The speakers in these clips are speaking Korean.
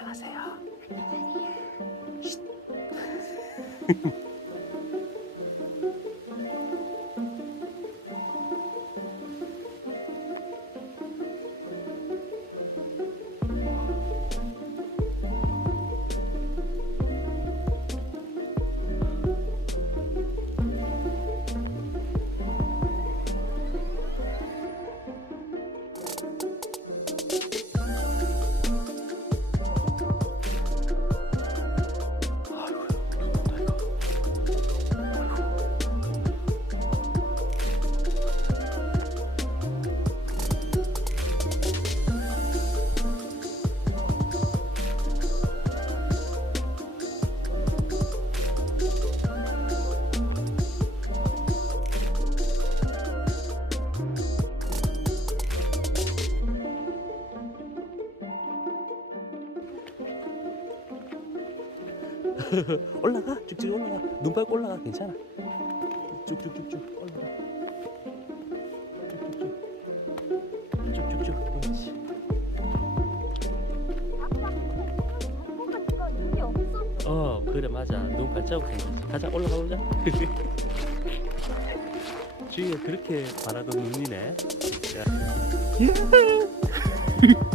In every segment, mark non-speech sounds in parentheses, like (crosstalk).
안녕하세요. (laughs) (laughs) 올라가. 쭉쭉 올라가. 눈 밟고 올라가. 괜찮아. 쭉쭉쭉쭉 올라가. 쭉쭉쭉 쭉쭉쭉 그렇지. 어 그래 맞아. 눈 발자국 생기지. 가자 올라가 보자. (laughs) 주위에 그렇게 바라던 눈이네. 야. (laughs)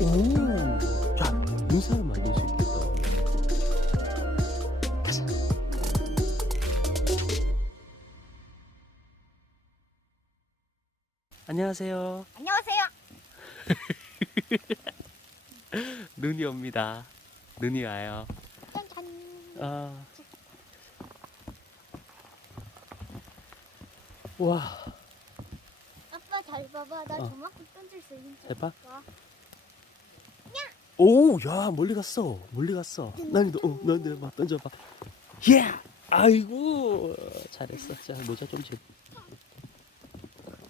오, 야, 눈사람 만들 수 있겠다. 가자. 안녕하세요. 안녕하세요. (laughs) 눈이 옵니다. 눈이 와요. 짠짠. 아. 와, 아빠 잘 봐봐. 나 어. 저만큼 던질 수 있는 해봐. 봐. 오, 야, 멀리 갔어. 멀리 갔어. 난이도, 어, 너한테 막 던져봐. 예! 아이고, 잘했어. 자, 모자 좀 줘.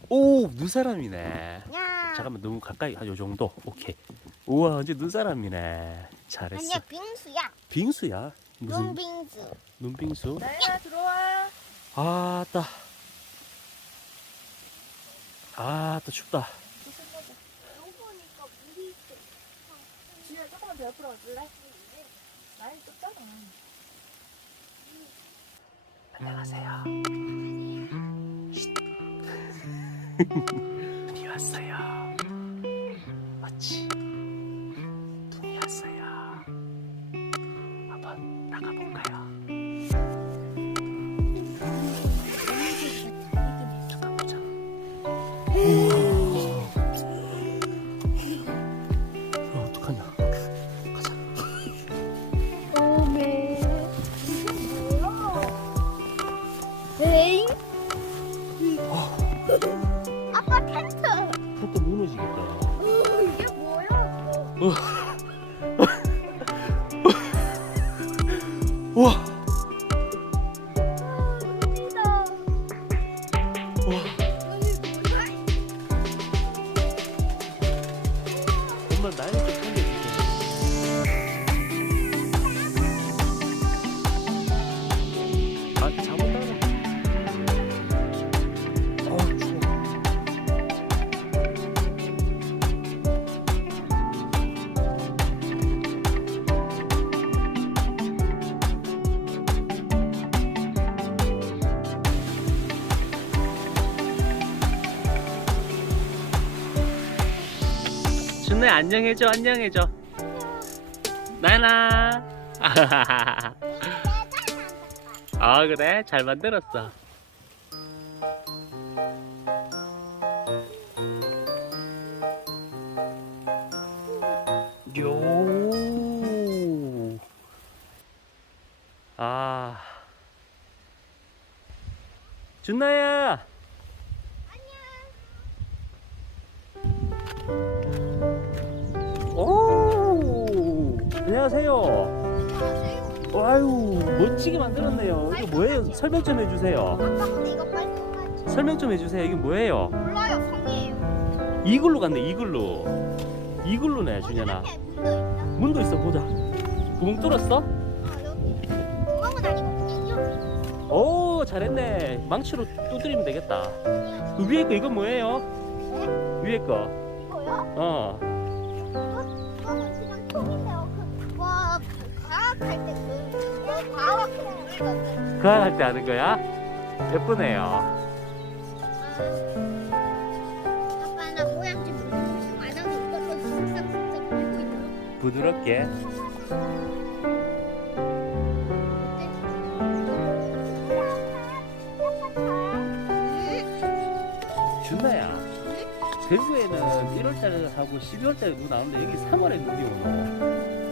오, 눈사람이네. 야. 잠깐만, 너무 가까이, 한요 정도. 오케이. 우와, 이제 눈사람이네. 잘했어. 아니야 빙수야. 빙수야? 무슨 눈빙수. 눈빙수? 나야 들어와. 아 따. 아따, 춥다. 무슨 거지? 여기 보니까 물이 있어. 더 옆으로 와줄래? 많이 좁잖아. 안녕하세요. (laughs) 눈이 왔어요. 우와. 우와. 엄마 나 준호야 안녕해줘 안녕해줘 나나 (laughs) 아 그래 잘 만들었어 요. 아. 준나야. 오. 안녕하세요. 아유 멋지게 만들었네요. 이게 뭐예요? 설명 좀 해주세요. 아빠 근데 이거 빨리 가야지. 설명 좀 해주세요. 이게 뭐예요? 몰라요, 성이에요. 이글루 갔네 이글루 이글루네 준현아 문도 있어 보자 구멍 뚫었어? 어 여기 구멍은 아니고 문이요? 오 잘했네 망치로 두드리면 되겠다 그 위에 거 이건 뭐예요? 위에 거 이거요? 어. 할때 하는 거야? 예쁘네요 아빠 나 모양 좀 무슨 안 하고 밀고 있나? 부드럽게 준나야 대구에는 1월달에 하고 12월달에 눈 나오는데 여기 3월에 눈이 오고